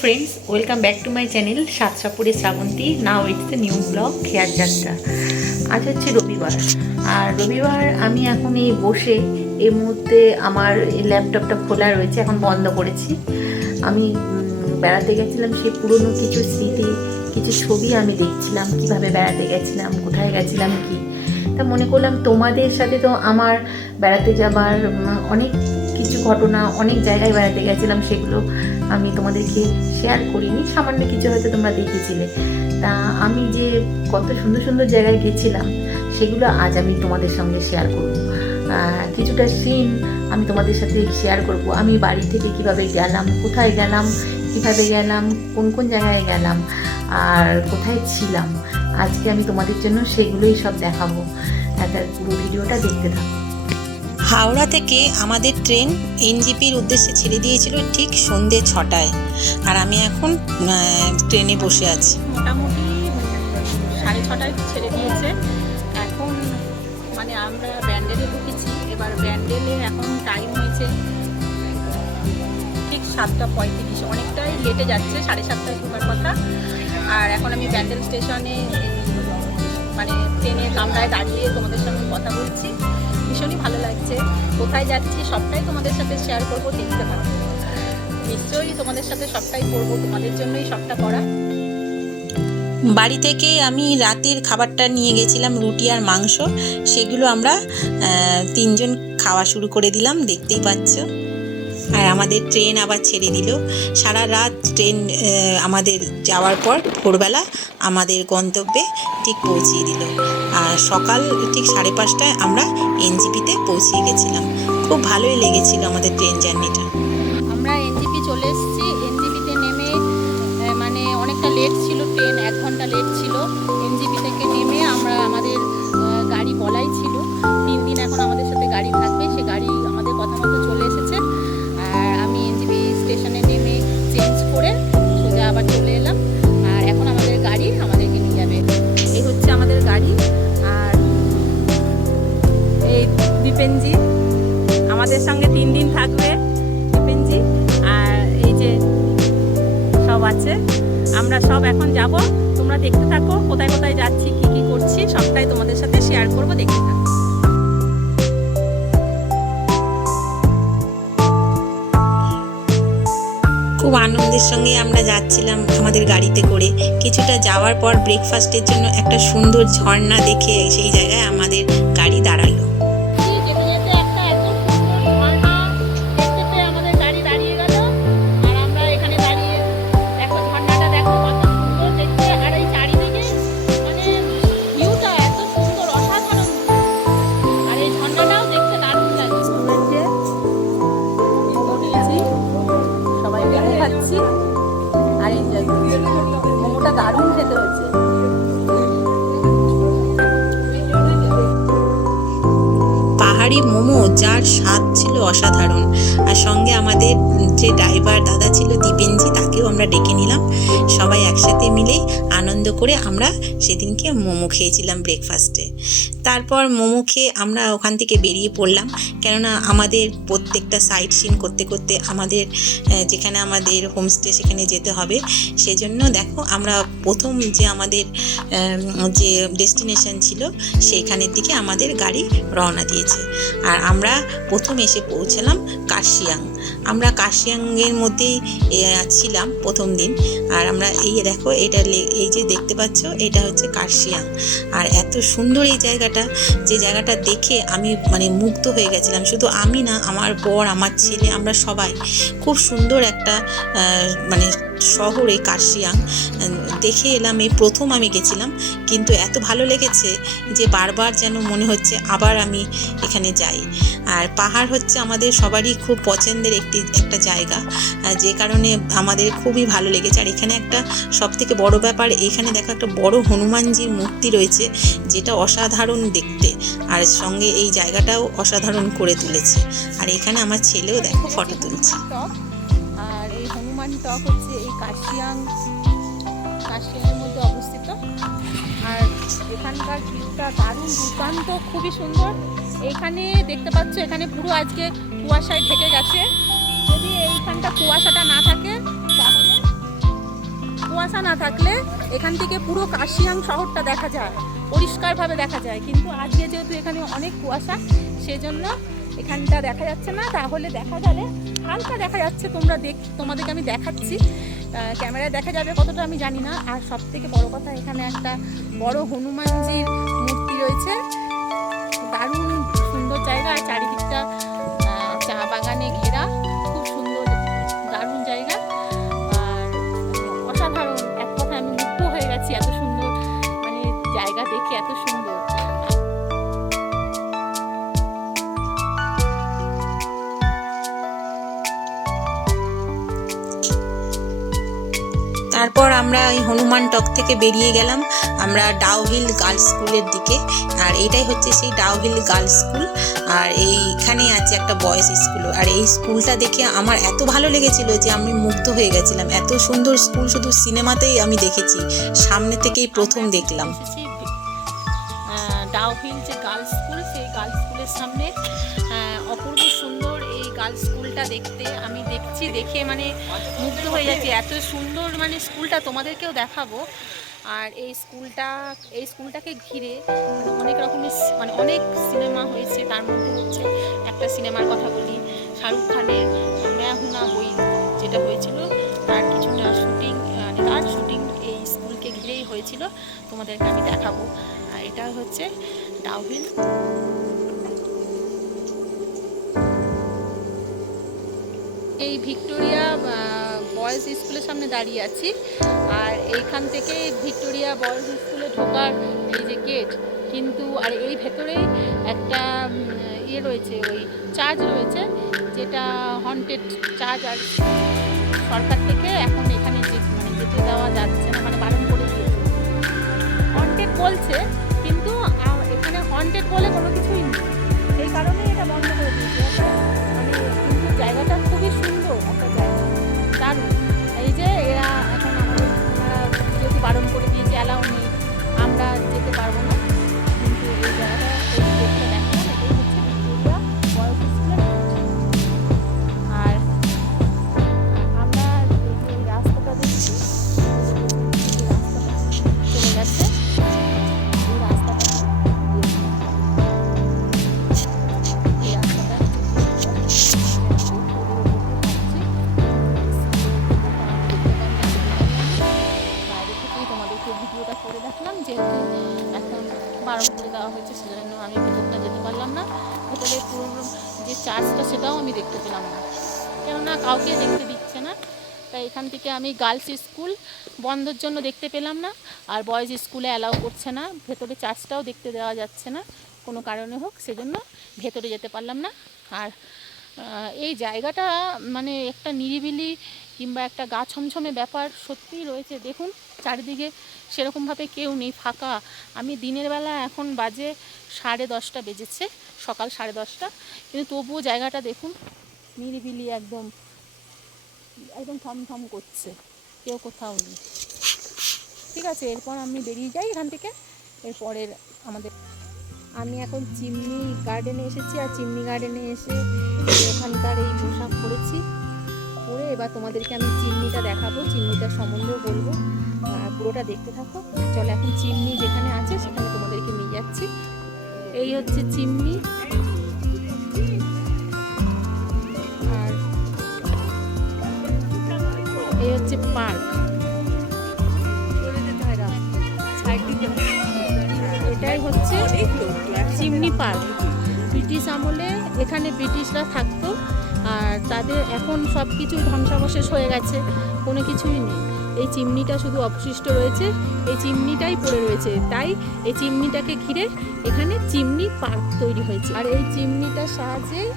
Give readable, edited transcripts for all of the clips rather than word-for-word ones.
Friends, welcome back to my channel সাতসাপুরে Shrabanti. Now it's a new blog খেয়ার যাত্রা। আজ হচ্ছে রবিবার, আর রবিবার আমি এখন এই বসে এই মুহূর্তে আমার ল্যাপটপটা খোলা রয়েছে, এখন বন্ধ করেছি। আমি বেড়াতে গেছিলাম, সেই পুরনো কিছু স্মৃতি, কিছু ছবি আমি দেখছিলাম, কিভাবে বেড়াতে গেছিলাম, কোথায় গেছিলাম, কি তা মনে করলাম তোমাদের সাথে তো আমার বেড়াতে যাবার অনেক কিছু ঘটনা, অনেক জায়গায় বেড়াতে গেছিলাম, সেগুলো আমি তোমাদেরকে শেয়ার করিনি, সামান্য কিছু হয়তো তোমরা দেখেছিলে। তা আমি যে কত সুন্দর সুন্দর জায়গায় গেছিলাম সেগুলো আজ আমি তোমাদের সঙ্গে শেয়ার করব। কিছুটা সিন আমি তোমাদের সাথে শেয়ার করব। আমি বাড়ি থেকে কিভাবে গেলাম, কোথায় গেলাম, কিভাবে গেলাম, কোন কোন জায়গায় গেলাম, আর কোথায় ছিলাম, আজকে আমি তোমাদের জন্য সেগুলোই সব দেখাবো। একটা পুরো ভিডিওটা দেখতে থাকো। হাওড়া থেকে আমাদের ট্রেন এনজেপির উদ্দেশ্যে ছেড়ে দিয়েছিল ঠিক সন্ধ্যে 6টায়, আর আমি এখন ট্রেনে বসে আছি। মোটামুটি 6:30টায় ছেড়ে দিয়েছে। এখন মানে আমরা ব্যান্ডেলে ঢুকেছি। এবার ব্যান্ডেলে এখন টাইম হয়েছে ঠিক 7:35, অনেকটাই লেটে যাচ্ছে। 7:30টায় ঢোকার কথা, আর এখন আমি ব্যান্ডেল স্টেশনে মানে ট্রেনের কামরায় দাঁড়িয়ে তোমাদের সঙ্গে কথা বলছি। ভীষণই ভালো লাগছে। কোথায় যাচ্ছি সবটাই তোমাদের সাথে শেয়ার করবো, দেখতে পাবো। নিশ্চয়ই তোমাদের সাথে সবটাই করবো, তোমাদের জন্যই সবটা করা। বাড়ি থেকে আমি রাতের খাবারটা নিয়ে গেছিলাম, রুটি আর মাংস। সেগুলো আমরা 3জন খাওয়া শুরু করে দিলাম, দেখতেই পাচ্ছ। আর আমাদের ট্রেন আবার ছেড়ে দিল। সারা রাত ট্রেন আমাদের যাওয়ার পর ভোরবেলা আমাদের গন্তব্যে ঠিক পৌঁছিয়ে দিল। আর সকাল ঠিক 5:30টায় আমরা এনজেপিতে পৌঁছিয়ে গেছিলাম। খুব ভালোই লেগেছিল আমাদের ট্রেন জার্নিটা। আমরা এনজেপি চলে এসেছি। এনজেপিতে নেমে মানে অনেকটা লেট ছিল, ট্রেন 1 ঘন্টা লেট ছিল। এনজেপি থেকে নেমে আমরা আমাদের গাড়ি বলাই ছিল 3 দিন এখন আমাদের সাথে গাড়ি থাকবে, সে গাড়ি আমাদের কথা মতো চলে এসেছে। আর আমি এনজেপি স্টেশনে নেমে চেঞ্জ করে সোজা আবার চলে এলাম। আর এখন আমাদের গাড়ি আমাদেরকে নিয়ে যাবে। এই হচ্ছে আমাদের গাড়ি। আর এই দীপেনজি আমাদের সঙ্গে 3 দিন থাকবে, দীপেনজি। আর এই যে সব আছে, আমরা সব এখন যাব। তোমরা দেখতে থাকো, কোথায় কোথায় যাচ্ছি, কি কি করছি, সবটাই তোমাদের সাথে শেয়ার করব, দেখতে থাকো। খুব আনন্দের সঙ্গে আমরা যাচ্ছিলাম আমাদের গাড়িতে করে। কিছুটা যাওয়ার পর ব্রেকফাস্টের জন্য একটা সুন্দর ঝর্ণা দেখে সেই জায়গায় আমাদের গাড়ি দাঁড়ালো। যেতে যেতে একটা এত সুন্দর ঝর্ণা দেখতে পেয়ে আমাদের গাড়ি দাঁড়িয়ে গেল। আর আমরা এখানে দাঁড়িয়ে দেখো, ঝর্ণাটা দেখো কত সুন্দর দেখতে। আর এই চারিদিকে মানে ভিউটা এত সুন্দর, অসাধারণ। আর এই ঝর্ণাটাও দেখতে দারুণ লাগে। সবাই মিলে খাচ্ছি আর এনজয় করছি। মোমোটা দারুণ খেতে হচ্ছে। পাহাড়ি মোমো, যার স্বাদ ছিল অসাধারণ। আর সঙ্গে আমাদের যে ড্রাইভার দাদা ছিল দীপেনজি, তাকেও আমরা ডেকে নিলাম। সবাই একসাথে মিলে আনন্দ করে আমরা সেদিনকে মোমো খেয়েছিলাম ব্রেকফাস্টে। তারপর মোমো খেয়ে আমরা ওখান থেকে বেরিয়ে পড়লাম, কেননা আমাদের প্রত্যেকটা সাইট সিন করতে করতে আমাদের যেখানে আমাদের হোমস্টে সেখানে যেতে হবে। সেজন্য দেখো, আমরা প্রথম যে আমাদের যে ডেস্টিনেশন ছিল সেইখানের দিকে আমাদের গাড়ি রওনা দিয়েছে। আর আমরা প্রথম এসে পৌঁছলাম কার্শিয়াং। আমরা কার্শিয়াংয়ের মধ্যেই ছিলাম প্রথম দিন। আর আমরা এই দেখো, এটা এই যে দেখতে পাচ্ছ, এটা হচ্ছে কার্শিয়াং। আর এত সুন্দর এই জায়গাটা, যে জায়গাটা দেখে আমি মানে মুগ্ধ হয়ে গেছিলাম। শুধু আমি না, আমার বর, আমার ছেলে, আমরা সবাই। খুব সুন্দর একটা মানে শহরে কার্শিয়াং দেখে এলাম। এই প্রথম আমি গেছিলাম, কিন্তু এত ভালো লেগেছে যে বারবার যেন মনে হচ্ছে আবার আমি এখানে যাই। আর পাহাড় হচ্ছে আমাদের সবারই খুব পছন্দের একটা জায়গা, যে কারণে আমাদের খুবই ভালো লেগেছে। আর এখানে একটা সবথেকে বড় ব্যাপার, এখানে দেখো একটা বড় হনুমানজির মূর্তি রয়েছে, যেটা অসাধারণ দেখতে। আর সঙ্গে এই জায়গাটাও অসাধারণ করে তুলেছে। আর এখানে আমার ছেলেও দেখো ফটো তুলছে। আর এই হনুমান টক হচ্ছে এই কার্শিয়াংয়ের মধ্যে অবস্থিত। আর এখানকার ভিউটা দারুণ, দুর্দান্ত, খুবই সুন্দর। এইখানে দেখতে পাচ্ছ, এখানে পুরো আজকে কুয়াশায় ঢেকে গেছে। যদি এইখানটা কুয়াশাটা না থাকে তাহলে কুয়াশা না থাকলে এখান থেকে পুরো কাশিয়াং শহরটা দেখা যায়, পরিষ্কারভাবে দেখা যায়। কিন্তু আজকে যেহেতু এখানে অনেক কুয়াশা, সেজন্য এখানটা দেখা যাচ্ছে না। তাহলে দেখা গেলে হালকা দেখা যাচ্ছে, তোমাদেরকে আমি দেখাচ্ছি। ক্যামেরায় দেখা যাবে কতটা আমি জানি না। আর সব থেকে বড় কথা, এখানে একটা বড় হনুমানজির মূর্তি রয়েছে। দারুণ সুন্দর জায়গা, আর চারিদিকটা চা বাগানে ঘেরা, খুব সুন্দর দারুণ জায়গা। আর অসাধারণ, এক কথা আমি মুগ্ধ হয়ে গেছি এত সুন্দর মানে জায়গা দেখে, এত সুন্দর। তারপর আমরা এই হনুমান টক থেকে বেরিয়ে গেলাম আমরা ডাউহিল গার্লস স্কুলের দিকে। আর এইটাই হচ্ছে সেই ডাউহিল গার্লস স্কুল। আর এইখানেই আছে একটা বয়েজ স্কুল। আর এই স্কুলটা দেখে আমার এত ভালো লেগেছিল যে আমি মুগ্ধ হয়ে গেছিলাম। এত সুন্দর স্কুল শুধু সিনেমাতেই আমি দেখেছি, সামনে থেকেই প্রথম দেখলাম। ডাউহিল যে গার্লস স্কুল, সেই গার্লস স্কুলের সামনে অপূর্ব সুন্দর এই গার্লস স্কুলটা দেখতে আমি দেখে মানে মুগ্ধ হয়ে যাচ্ছি। এত সুন্দর মানে স্কুলটা তোমাদেরকেও দেখাবো। আর এই স্কুলটাকে ঘিরে অনেক রকমের মানে অনেক সিনেমা হয়েছে। তার মধ্যে হচ্ছে একটা সিনেমার কথা বলি, শাহরুখ খানের मैं हूं ना বই যেটা হয়েছিল, তার কিছুটা শুটিং এই স্কুলকে ঘিরেই হয়েছিল। তোমাদেরকে আমি দেখাবো। আর এটা হচ্ছে ডাউহিল। এই ভিক্টোরিয়া বয়েজ স্কুলের সামনে দাঁড়িয়ে আছি। আর এইখান থেকে ভিক্টোরিয়া বয়েজ স্কুলে ঢোকার এই যে গেট, কিন্তু আর এই ভেতরেই একটা ইয়ে রয়েছে, ওই চার্চ রয়েছে, যেটা হন্টেড চার্চ। আর সরকার থেকে এখন এখানে মানে যেতে দেওয়া যাচ্ছে না, মানে বারণ করে দিয়েছে। হন্টেড বলছে, কিন্তু এখানে হন্টেড বলে কোনো কিছুই নেই, সেই কারণে এটা বন্ধ করে দিয়েছে। মানে কিন্তু জায়গাটা খুবই সুন্দর একটা জায়গা, দারুণ। এই যে এরা এখন আমাদের যেহেতু বারণ করে দিয়েছে, অ্যালাউ নেই, আমরা যেতে পারবো না। কিন্তু এই জায়গাটা দেখতে দেখলাম, এটাই হচ্ছে ভিক্টোরিয়া বয়েজ স্কুলের। আর আমরা এই রাস্তাটা দেখছি, রাস্তাটা চলে গেছে, এই রাস্তাটা ভিডিওটা করে দেখলাম। যেহেতু এখন বারণ করে দেওয়া হয়েছে, সেজন্য আমি ভেতরটা যেতে পারলাম না। ভেতরে পুরো যে চার্চটা সেটাও আমি দেখতে পেলাম না, কেননা কাউকে দেখতে দিচ্ছে না। তাই এখান থেকে আমি গার্লস স্কুল বন্ধের জন্য দেখতে পেলাম না, আর বয়েজ স্কুলে অ্যালাউ করছে না, ভেতরে চার্চটাও দেখতে দেওয়া যাচ্ছে না কোনো কারণে হোক, সেজন্য ভেতরে যেতে পারলাম না। আর এই জায়গাটা মানে একটা নিরিবিলি কিংবা একটা গা ছমছমে ব্যাপার সত্যিই রয়েছে। দেখুন চারিদিকে সেরকমভাবে কেউ নেই, ফাঁকা। আমি দিনের বেলা, এখন বাজে 10:30 বেজেছে, সকাল 10:30, কিন্তু তবুও জায়গাটা দেখুন নিরিবিলি, একদম থমথম করছে, কেউ কোথাও নেই। ঠিক আছে, এরপর আমি বেরিয়ে যাই এখান থেকে। এরপরের আমি এখন চিমনি গার্ডেনে এসেছি। আর চিমনি গার্ডেনে এসে ওখানকার এই পোশাক পরেছি, পরে এবার তোমাদেরকে আমি চিমনিটা দেখাবো, চিমনিটার সম্বন্ধেও বলবো। পুরোটা দেখতে থাকো। চলো এখন চিমনি যেখানে আছে সেখানে তোমাদেরকে নিয়ে যাচ্ছি। এই হচ্ছে চিমনি, আর এই হচ্ছে পার্ক। এটাই হচ্ছে চিমনি পার্ক। ব্রিটিশ আমলে এখানে ব্রিটিশরা থাকতো, আর তাদের এখন সব কিছু ধ্বংসাবশেষ হয়ে গেছে, কোনো কিছুই নেই। এই চিমনিটা শুধু অবশিষ্ট রয়েছে, এই চিমনিটাই পড়ে রয়েছে। তাই এই চিমনিটাকে ঘিরে এখানে চিমনি পার্ক তৈরি হয়েছে। আর এই চিমনিটার সাহায্যেই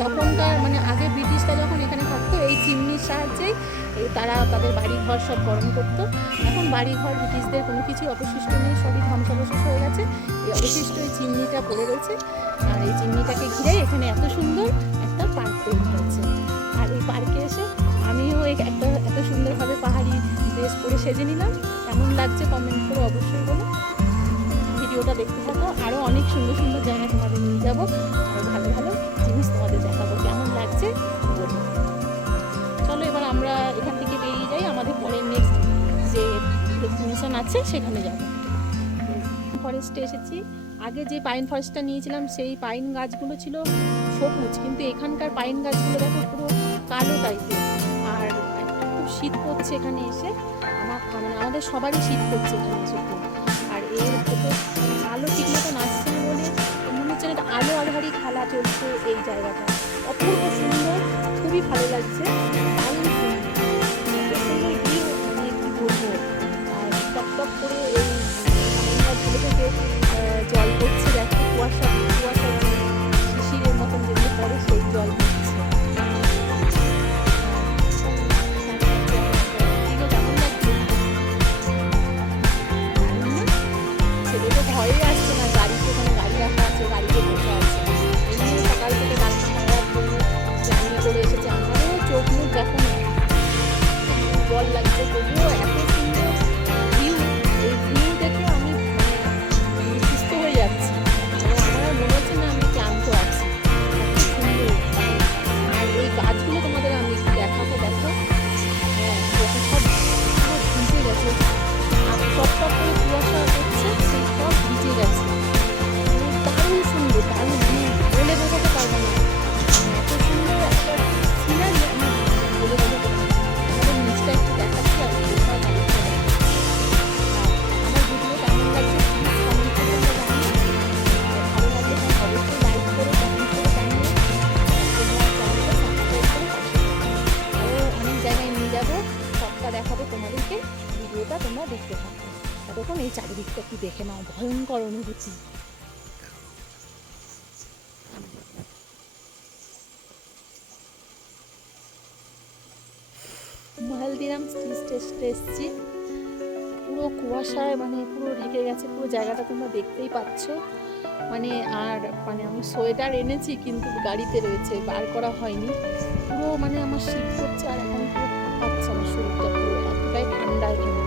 তখনকার মানে আগে ব্রিটিশরা যখন এখানে থাকতো, এই চিমনির সাহায্যেই তারা তাদের বাড়িঘর সব গরম করতো। এখন বাড়িঘর ব্রিটিশদের কোনো কিছুই অবশিষ্ট নেই, সবই ধ্বংসাবশেষ হয়ে গেছে। এই অবশিষ্ট এই চিমনিটা পড়ে রয়েছে, আর এই চিমনিটাকে ঘিরেই এখানে এত সুন্দর একটা পার্ক তৈরি হয়েছে। আর এই পার্কে এসে আমিও এত সুন্দরভাবে পাহাড়ি ড্রেস পরে সেজে নিলাম। কেমন লাগছে কমেন্ট করে অবশ্যই বলো। ভিডিওটা দেখতে থাকো, আরও অনেক সুন্দর সুন্দর জায়গা তোমাদের নিয়ে যাবো, আরও ভালো ভালো জিনিস তোমাদের দেখাবো। কেমন লাগছে বলো। চলো এবার আমরা এখান থেকে বেরিয়ে যাই, আমাদের পরের নেক্সট যে আছে সেখানে যাব। ফরেস্টে এসেছি। আগে যে পাইন ফরেস্টটা নিয়েছিলাম সেই পাইন গাছগুলো ছিল সবুজ, কিন্তু এখানকার পাইন গাছগুলো দেখো পুরো কালো টাইপের। আর খুব শীত করছে এখানে এসে, মানে আমাদের সবারই শীত করছে এখানে এসে খুব। আর এর ভেতর আলো ঠিক মতন আসছে না বলে মনে হচ্ছে একটা আলো আধারি খেলা চলছে এই জায়গাটা। অপূর্ব সুন্দর, খুবই ভালো লাগছে, দারুণ সুন্দর, এত সুন্দর ভিউ, মানে কি বলবো। আর টপ টপ করে এই ঝুলে থেকে জল পড়ছে, দেখো কুয়াশা কুয়াশা শিশিরের মতন যেগুলো পড়ে সেই জল পড়ছে। ছেলে তো ভয়ে আসছে না, গাড়িতে ওখানে গাড়ি রাখা আছে, গাড়িতে বসে আছে। এমনি সকাল থেকে রান্না খাওয়ার জন্য জার্নি করে এসেছে। আমারও চোখ মুখ দেখো না, জল লাগছে, তবুও এত সুন্দর ভিউ। এই ভিউ দেখে আমি মানে সুস্থ হয়ে যাচ্ছি, এবং আমার আর মনে হচ্ছে না আমি ক্লান্ত আছি, এত সুন্দর। আর এই গাছগুলো তোমাদের আমি একটু দেখাবো, দেখো যখন সব পুরো ভিজে গেছে, আর টপ টপ করে কুয়াশা হচ্ছে, সেই সব ভিজে গেছে। দারুণ সুন্দর, দারুণ, আমি বলে বোঝাতে পারবো না, এত সুন্দর একটা সিনারি আমি বলে বোঝাতে পারবো না। আমাদের নিচটা একটু দেখাচ্ছি, আর কোথাও গাড়িটা আমার ভিডিও কেমন লাগছে প্লিজ কমেন্ট করে জানাও। ভালো লাগলে অবশ্যই লাইক করে কমেন্ট করে জানিও, চ্যানেলটা সাবস্ক্রাইব করে পাশে থাকো। আরও অনেক জায়গায় নিয়ে যাবো, সবটা দেখাবো তোমাদেরকে, ভিডিওটা তোমরা দেখতে থাকো। ততক্ষণ এই চারিদিকটা একটু দেখে নাও, ভয়ঙ্কর অনুভূতি। মালদিরাম টেস্টে এসেছি, পুরো কুয়াশায় মানে পুরো ঢেকে গেছে পুরো জায়গাটা, তোমরা দেখতেই পাচ্ছ। মানে আর মানে আমি সোয়েটার এনেছি কিন্তু গাড়িতে রয়েছে, বার করা হয়নি। পুরো মানে আমার শীত করছে, আর এখন পুরো কাঁপাচ্ছে আমার শরীরটা, পুরো এতটাই ঠান্ডা এখানে।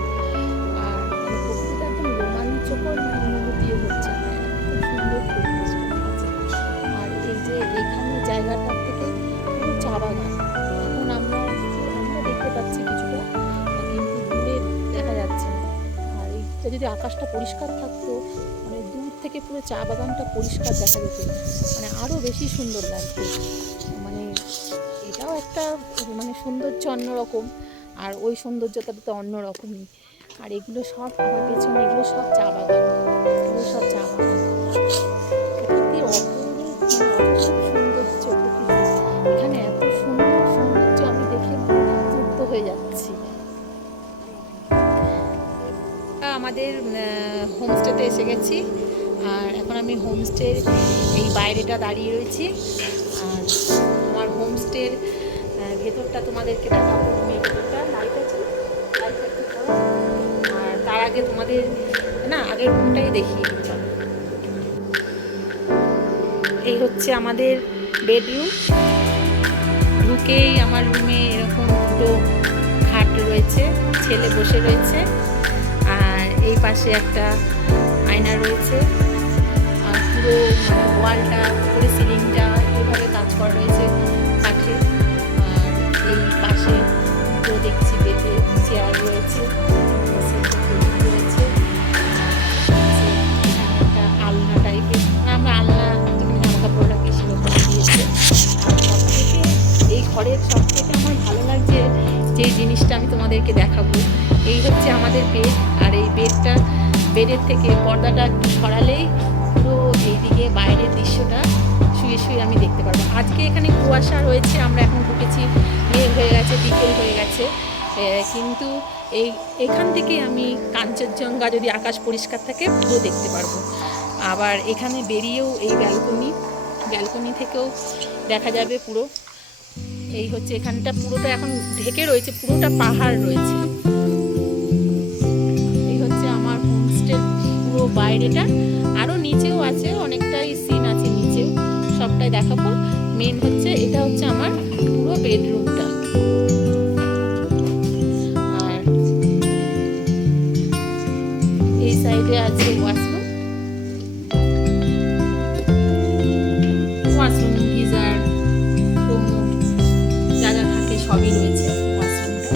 আর মানে প্রকৃতিটা একদম রোমাঞ্চকর অনুভূতি হচ্ছে, এত সুন্দর পরিবেশটা আছে। আর এই যে এখানে জায়গাটার থেকে পুরো চা বাগান, এখন আমরা দেখতে পাচ্ছি কিছুটা, কিন্তু দূরে দেখা যাচ্ছে না। আর এইটা যদি আকাশটা পরিষ্কার থাকতো, মানে দূর থেকে পুরো চা বাগানটা পরিষ্কার দেখা যেত, মানে আরও বেশি সুন্দর লাগতো। মানে এটাও একটা মানে সৌন্দর্য অন্যরকম, আর ওই সৌন্দর্যটা তো অন্যরকমই। আর এগুলো সব আমার পেছনে, এগুলো সব চা বাগান, এগুলো সব চা বাগান। প্রকৃতি অপরূপ, মানে অপরূপ সৌন্দর্য প্রকৃতি। এখানে এত সুন্দর সৌন্দর্য আমি দেখে মুগ্ধ হয়ে যাচ্ছি। আমাদের হোমস্টেতে এসে গেছি, আর এখন আমি হোমস্টের এই বাইরেটা দাঁড়িয়ে রয়েছি। আর আমার হোমস্টের ভেতরটা তোমাদেরকে দেখাবো, রুমের ভেতরটা। লাইট আছে, লাইটটা একটু করো। আর তার আগে তোমাদের না আগের রুমটাই দেখিয়ে দিচ্ছি। এই হচ্ছে আমাদের বেডরুম। ঢুকেই আমার রুমে এরকম দুটো খাট রয়েছে, ছেলে বসে রয়েছে, আর এই পাশে একটা আয়না রয়েছে। আর পুরো মানে ওয়ালটা পুরো সিলিংটা এভাবে কাজ করা রয়েছে কাঠে। আর এই পাশে তো দেখছি বেডে চেয়ার রয়েছে, রয়েছে একটা আলনা টাইপের, আমরা আলনা তুমি জামা কাপড় রাখি সেরকম দিয়েছে। আর সব থেকে এই ঘরের সব থেকে আমার ভালো লাগছে যে জিনিসটা আমি তোমাদেরকে দেখাবো, এই হচ্ছে আমাদের বেড। আর এই বেডের থেকে পর্দাটা একটু সরালেই পুরো এইদিকে বাইরের দৃশ্যটা শুয়ে শুয়ে আমি দেখতে পারবো। আজকে এখানে কুয়াশা রয়েছে, আমরা এখন ঢুকেছি, মেঘ হয়ে গেছে, বিকেল হয়ে গেছে, কিন্তু এখান থেকে আমি কাঞ্চনজঙ্ঘা যদি আকাশ পরিষ্কার থাকে পুরো দেখতে পারবো। আবার এখানে বেরিয়েও এই ব্যালকনি থেকেও দেখা যাবে পুরো। এই হচ্ছে এখানটা পুরোটা এখন ঢেকে রয়েছে, পুরোটা পাহাড় রয়েছে। এই হচ্ছে আমার হোমস্টের পুরো বাইরেটা, আরও নিচেও আছে, অনেকটাই সিন আছে নিচেও, সবটাই দেখাবো। মেন হচ্ছে এটা হচ্ছে আমার পুরো বেডরুমটা। আর এই সাইডে আছে ওয়াশরুম, গিজার, কোমর, যা যা থাকে সবই রয়েছে ওয়াশরুমটা।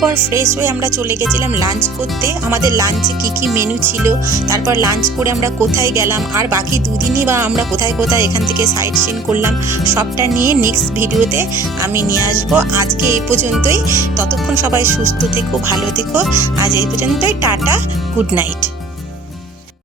পর ফ্রেশ হয়ে আমরা চলে গেছিলাম লাঞ্চ করতে। আমাদের লাঞ্চে কি কি মেনু ছিল, তারপর লাঞ্চ করে আমরা কোথায় গেলাম, আর বাকি দুদিনই বা আমরা কোথায় কোথায় এখান থেকে সাইট সিন করলাম, সবটা নিয়ে নেক্সট ভিডিওতে আমি নিয়ে আসবো। আজকে এই পর্যন্তই। ততক্ষণ সবাই সুস্থ থেকো, ভালো থেকো। আজ এই পর্যন্তই। Tata, good night.